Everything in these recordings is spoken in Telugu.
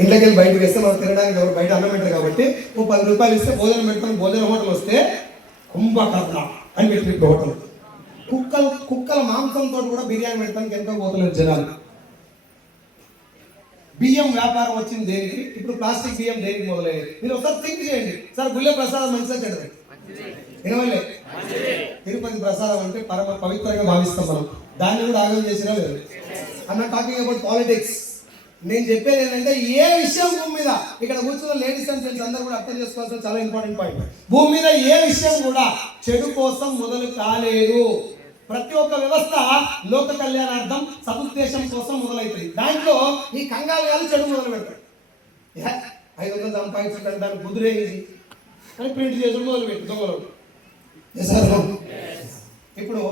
ఇంట్లోకి వెళ్ళి బయటకు వేస్తే మనం తినడానికి ఎవరు బయట అన్నం పెట్టరు కాబట్టి ఓ 10 రూపాయలు ఇస్తే భోజనం పెడతాను. భోజన హోటల్ వస్తే కుంభకర్ణ అని పెట్టి హోటల్. కుక్కల మాంసంతో కూడా బిర్యానీ పెడతానికి ఎంతో పోతున్నారు జనాలు. బియ్యం వ్యాపారం వచ్చింది దేనికి? ఇప్పుడు ప్లాస్టిక్ బియ్యం దేనికి మొదలయ్యేది? మీరు ఒకసారి థింక్ చేయండి. సార్ గుళ్ళ ప్రసాదం మంచిగా చెడ్డది వినవలే. తిరుపతి ప్రసాదం అంటే పరమ పవిత్రంగా భావిస్తాం మనం. దాన్ని కూడా ఆగం చేసినా లేదు. అన్న టాకింగ్ అబౌట్ పాలిటిక్స్. నేను చెప్పేది ఏంటంటే ఏ విషయం భూమి మీద ఇక్కడ కూర్చున్న లేడీస్ అండ్ జెంట్స్ అందరూ కూడా అర్థం చేసుకోవాల్సిన చాలా ఇంపార్టెంట్ పాయింట్. భూమి మీద ఏ విషయం కూడా చెడు కోసం మొదలు కాలేదు. ప్రతి ఒక్క వ్యవస్థ లోక కళ్యాణార్థం సదుద్దేశం కోసం మొదలవుతుంది. దాంట్లో ఈ కంగారు చెడు మొదలు పెడతాడు. 500 సంపాదించుకుంటారు, దాన్ని బుద్ధురేసి అని ప్రింట్ చేసి మొదలు పెట్టి దొంగలు. ఇప్పుడు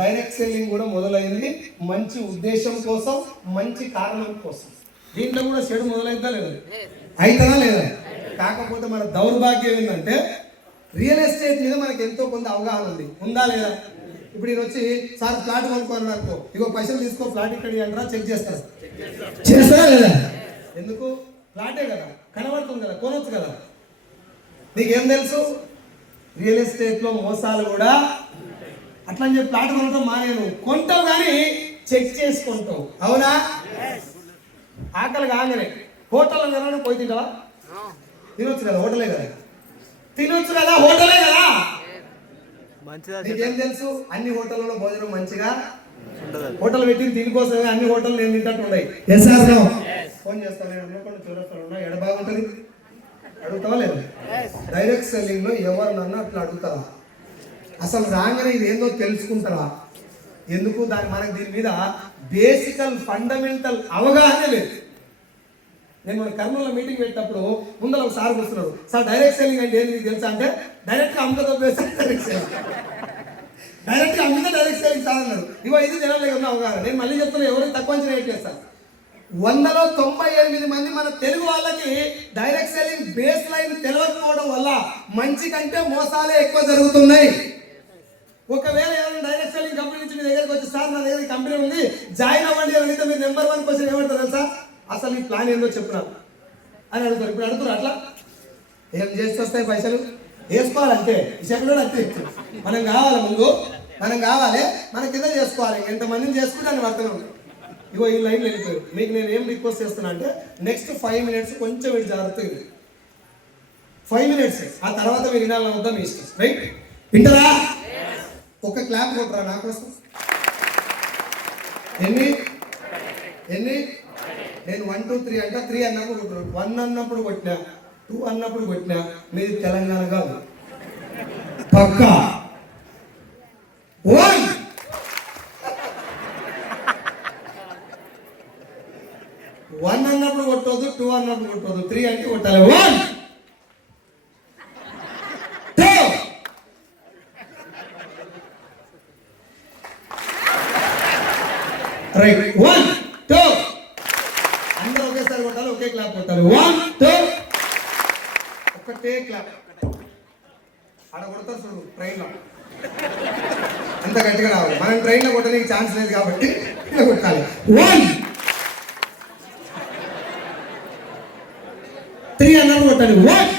డైరెక్ట్ సెల్లింగ్ కూడా మొదలైంది మంచి ఉద్దేశం కోసం, మంచి కారణం కోసం. దీంట్లో కూడా చెడు మొదలైందా లేదా? అవుతుందా లేదా? కాకపోతే మన దౌర్భాగ్యం ఏంటంటే రియల్ ఎస్టేట్ మీద మనకి ఎంతో కొంత అవగాహన ఉంది, ఉందా లేదా? ఇప్పుడు నేను వచ్చి సార్ ఫ్లాట్ కొనుక్కోను అనుకో, ఇగో పైసలు తీసుకో ఫ్లాట్ ఇక్కడ అంటారా, చెక్ చేస్తారా? చేస్తారా లేదా? ఎందుకు? ఫ్లాటే కదా, కనబడుతుంది కదా, కొనవచ్చు కదా. నీకేం తెలుసు? రియల్ ఎస్టేట్లో మోసాలు కూడా అట్లా అని చెప్పి ఫ్లాట్ కొనటం మానేను, కొంటావు కానీ చెక్ చేసుకుంటావు. అవునా? ఆకలి కాగానే హోటల్ తినడం పోయి తింటావా? తినొచ్చు కదా, హోటలే కదా. తినొచ్చు కదా, హోటలే కదా. నీకేం తెలుసు? అన్ని హోటల్లో భోజనం మంచిగా హోటల్ పెట్టి దీనికోసమే అన్ని హోటల్ నేను తింటట్టు ఉన్నాయి. ఫోన్ చేస్తాను, చూడొస్తాను, ఎడ బాగుంటుంది అడుగుతావా లేదా? డైరెక్ట్ సెల్లింగ్ లో ఎవరినన్నా అట్లా అడుగుతారా? అసలు రాగానే ఇది ఏందో తెలుసుకుంటారా? ఎందుకు? మనకి దీని మీద బేసికల్ ఫండమెంటల్ అవగాహన లేదు. నేను మన కర్నూలులో మీటింగ్ పెట్టినప్పుడు ముందర ఒక సార్ కూర్చున్నాడు. సార్ డైరెక్ట్ సెల్లింగ్ అంటే ఏంటి తెలుసా అంటే, డైరెక్ట్ గా అమ్ముతో డైరెక్ట్ సెల్లింగ్, డైరెక్ట్ గా అమ్మితే డైరెక్ట్ సెల్లింగ్ సార్ అన్నారు. ఇవో ఇది జనాలు ఉన్న అవగాహన. నేను మళ్ళీ చెప్తున్నా, ఎవరికి తక్కువ అంచనా వేయట్లేదు సార్. 100లో 98 మంది మన తెలుగు వాళ్ళకి డైరెక్ట్ సెల్లింగ్ బేస్ లైన్ తెలియకపోవడం వల్ల మంచి కంటే మోసాలే ఎక్కువ జరుగుతున్నాయి. ఒకవేళ ఎవరైనా డైరెక్ట్ సెల్లింగ్ కంపెనీ నుంచి మీ దగ్గరికి వచ్చి సార్ నా దగ్గర కంపెనీ ఉంది జాయిన్ అవ్వండి అని అడిగితే మీరు నెంబర్ 1 క్వశ్చన్ ఏమంటారు తెలుసా? అసలు ఈ ప్లాన్ ఏందో చెప్పురా అని అడుగుతారు. ఇప్పుడు అడుగుతారు అట్లా ఏం చేసి వస్తాయి పైసలు వేసుకోవాలంటే చెప్పడం అంతే. మనం కావాలి, ముందు మనం కావాలి, మన కింద చేసుకోవాలి. ఎంతమందిని చేసుకుంటే అని అర్థం. ఇగో ఈ లైన్లో వెళ్ళిపోయారు. మీకు నేను ఏం రిక్వెస్ట్ చేస్తున్నా అంటే నెక్స్ట్ 5 minutes కొంచెం మీరు జాగ్రత్తగా 5 minutes, ఆ తర్వాత మీరు వినాలని వద్దా మీ ఇష్టం. రైట్? వింటారా? ఒక క్లాప్ కొట్టరా నా కోసం. ఎన్ని నేను 1 2 3 అంటే 3 అన్నప్పుడు కొట్టినా, 1 అన్నప్పుడు కొట్టినా, 2 అన్నప్పుడు కొట్టినా. మీది తెలంగాణ కాదు పక్కా. 1 అన్నప్పుడు కొట్టవద్దు, 2 అన్నప్పుడు కొట్టవద్దు, 3 అంటే కొట్టాలి. 1 2 రైట్. 1 2 అందరూ ఒకేసారి కొట్టాలి, ఒకే క్లాప్ కొట్టాలి. 1 2 ఒకటే క్లాప్. ఆడ కొడతారు చూడు ట్రైన్లో, అంత గట్టిగా రావాలి. మనం ట్రైన్లో కొట్టడానికి ఛాన్స్ లేదు కాబట్టి ఇలా కొట్టాలి. 1 3 అన్నప్పుడు కొట్టాలి. 1